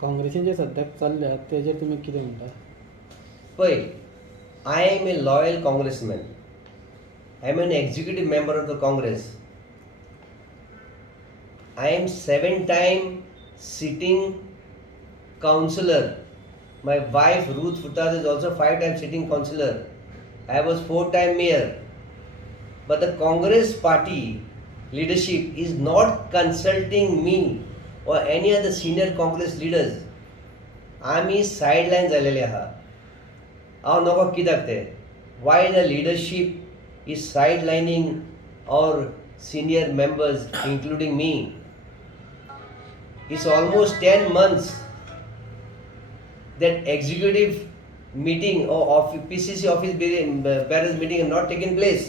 काँग्रेसीन जे सद्याक चल्ल्या तेजेर तुमी कितें म्हणटा? पळय, I am a loyal congressman. I am an executive member of the Congress. I am 7-time sitting councillor. My wife Ruth Futad is also 5-time sitting councillor. I was 4-time mayor. But the Congress party leadership is not consulting me or any other senior Congress leaders. आमी sideline जालेले आहा. हांव नोको कित्याक ते? Why the leadership is sidelining our senior members, including me? It's almost 10 months that executive meeting or PCC office bearers meeting have not taken place,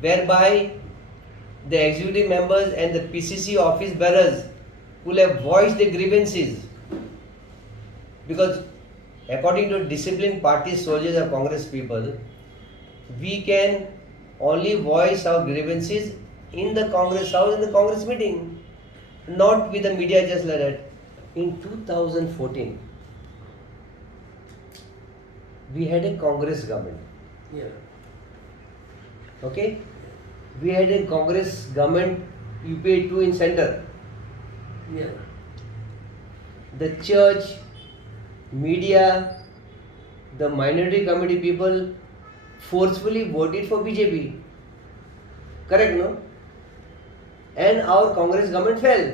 whereby the executive members and the PCC office bearers will have voiced their grievances. Because according to disciplined party soldiers or Congress people, we can only voice our grievances in the Congress house, in the Congress meeting, not with the media just like that. In 2014, we had a Congress government. Yeah. Okay? We had a Congress government UPA 2 in center. Yeah. The church, media, the minority committee people forcefully voted for BJP. Correct, no? And our Congress government fell.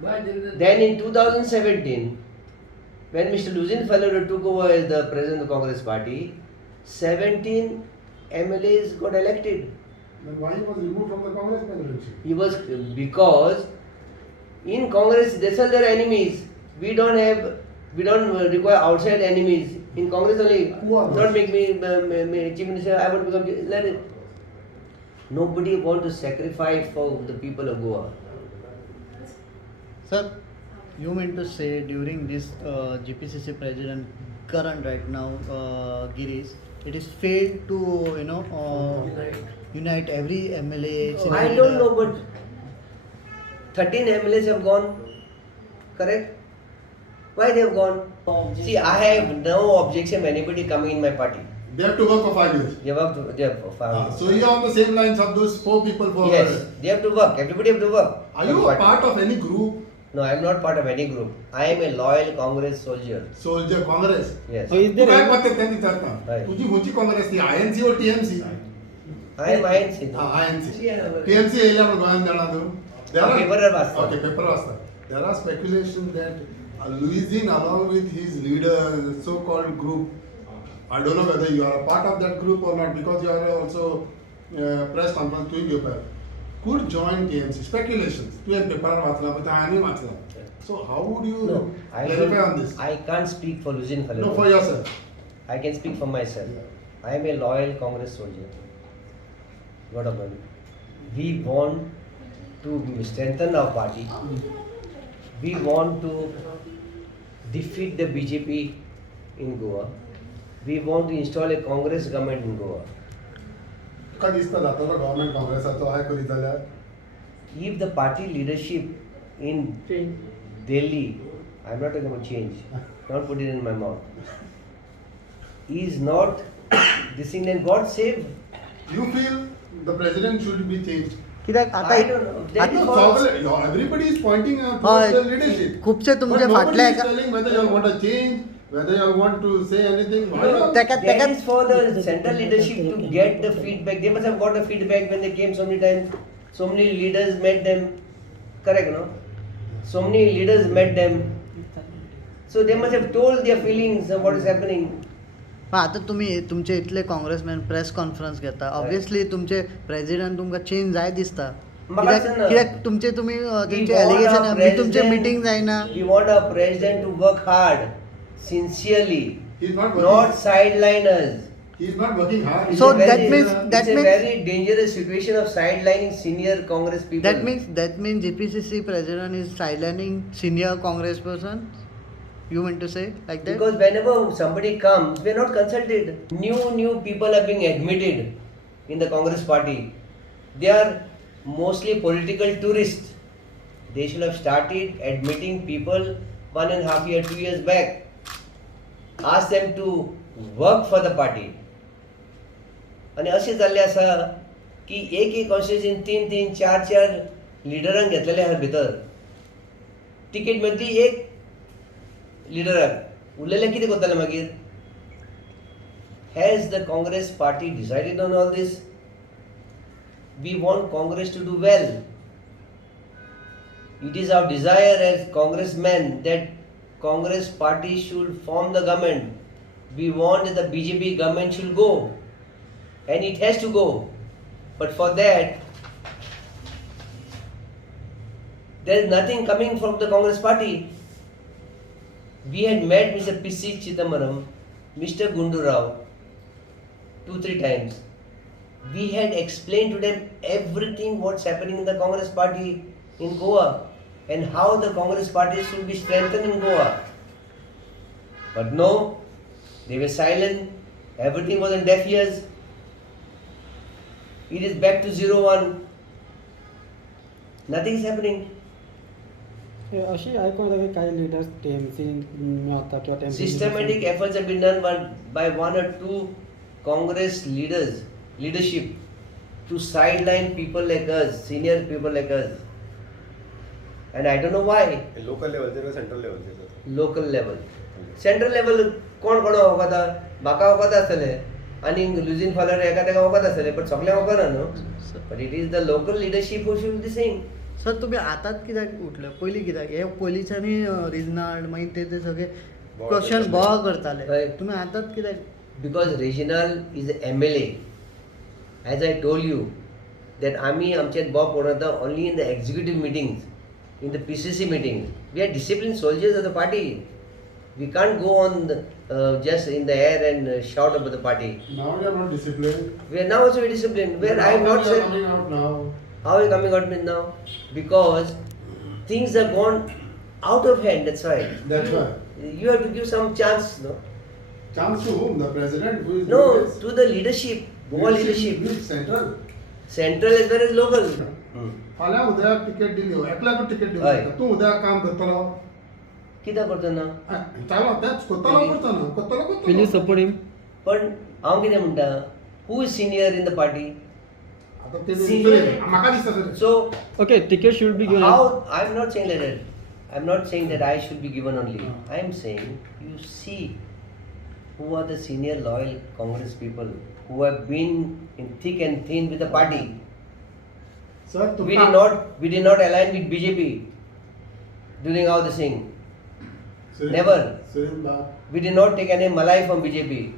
Why there is a Then in 2017, when Mr. Luzin Fallow took over as the president of the Congress party, 17 MLAs got elected. Then why he was removed from the Congress presidency? He was because in Congress they are their enemies. We don't require outside enemies. In Congress only, Who are don't those? make me chief minister. I want to become. Let it. Nobody want to sacrifice for the people of Goa. Sir, you mean to say during this GPCC president current right now, Girish, it is failed to unite every MLA. senior I don't leader. know, but 13 MLAs have gone. Correct? Why they have gone? See, I have no objection anybody coming in my party. They have to work for 5 years. They have for 5 years. So you are on the same lines of those 4 people for. Yes, they have to work. Everybody have to work. Are you a part of any group, No, I am not part of any group. I am a loyal Congress soldier. soldier, Congress? Yes. So is तू there काय any, म्हणते त्यांनी विचारता? Right. तुझी कोणची काँग्रेस ती INC or TMC? I am INC. INC. Yeah. TMC येयल्या म्हणून गोंयांत जाणा तू? There are- पेपरार वाचता. Okay, paper वाचता. There are speculation that Louisin along with his leader, so-called group, I don't know whether you are a part of that group or not because you are also press conference doing paper, could join TMC. Speculations. तू एक paper वाचला, but हांणी वाचला. So how would you No, clarify on this? I can't speak for Luzin Fallow. No, for yourself. I can speak for myself. I am a loyal Congress soldier. Got a point. We want to strengthen our party. We want to defeat the BJP in Goa. We want to install a Congress government in Goa. तुका दिसता जातलो government काँग्रेसाचो हाय करीत जाल्यार? If the party leadership in Delhi, I'm not talking about change, don't put it in my mouth, is not this thing, then God save. You feel the president should be changed? कित्याक आता I don't know. That is So, what- everybody is pointing हय. towards the leadership. खुबशे But तुमचे nobody फाटल्या is telling whether you want to change, whether you want to say anything. Why not? That is for the central leadership to get the feedback. They must have got the feedback when they came so many times. So many leaders met them. Correct, no? So many leaders met them. So they must have told their feelings of what is happening. पण आता तुम्ही तुमचे इतले काँग्रेसमॅन press conference घेता obviously तुमचे president तुमकां change जाय दिसता म्हाका दिसना. कित्याक तुमचे तुमी We तेंचे want our एलिगेशन तुमचे president- मिटींग जायना We want our president to work hard, sincerely, He is not not working. sideline us. He is not working hard. It's So a very- that means- that it's a means- very dangerous situation of sidelining senior Congress people. that means GPCC president is sidelining senior congress person, you mean to say like that? Because whenever somebody comes, we are not consulted. New people are being admitted in the Congress party. They are mostly political tourists They should have started admitting people 1.5 year, 2 years back. Ask them to work for the party. आणि अशें जाल्लें आसा की एक कॉन्स्टिट्युएन्सीन 3-3, 4-4 लिडरांक घेतलेले आहा भितर. Ticket मेळटली एक लिडराक, उरलेले कितें करतले मागीर? Has the Congress party decided on all this? We want Congress to do well. It is our desire as congressmen that Congress party should form the government. We want that the BJP government should go. And it has to go. But for that, there is nothing coming from the Congress party. We had met Mr. P.C. Chidambaram, Mr. Gundu Rao, 2-3 times. We had explained to them everything what's happening in the Congress party in Goa and how the Congress party should be strengthened in Goa. But no, they were silent. Everything was in deaf ears. It is back to 0-1. Nothing is happening. अशी ऐकून येता की काही leaders TMC मेळता किंवा TMC Systematic efforts have been done by 1 or 2 Congress leadership to sideline people like us, senior people like us. And I don't know why. Local लेवलचेर काय central लेवलचेर? Local level. Central level कोण वखदा? म्हाका वखदा आसतले आनी लुजीन faller एका तेका वखद आसतले, पण सगळे वखना न्हू. But it is the local leadership who should be saying. Sir तुम्ही आताच कित्याक उठले? पयलीं कित्याक? हे पयलींच्यानी रिजनाल्ड मागीर ते सगळे क्वेश्चन बोवा करताले. हय. तुम्ही आताच कित्याक? Because Reginald is an MLA. As I told you, that आमी आमचे Bob पडता only in the executive meetings, in the PCC meetings. We are disciplined soldiers of the party. We can't go on just in the air and shout about the party. Now you are not disciplined. We are now also very disciplined. Where I have Now not you are said. coming out now. How are you coming out with now? Because things have gone out of hand, that's why. That's why. You have to give some chance, no? Chance to whom? The president who is No, doing this? to the leadership, Goa leadership. Which central? Central as well as local. फाल्यां उद्या ticket दिली एकल्याक ticket दिवं हय. शकता. तूं उद्या काम करतलो? कित्याक करता ना? चालो तेच कोत्तलो करता Will you support him? पण हांव कितें म्हणटा, who is senior in the party? आता ते Senior. म्हाका दिसता sir. So Okay, ticket should be given. how? I'm not saying like that. I'm not saying that I should be given only. I'm saying you see who are the senior loyal Congress people who have been in thick and thin with the party. Sir We did not align with BJP during all this thing. Never. Surendra बा We did not take any malai from BJP.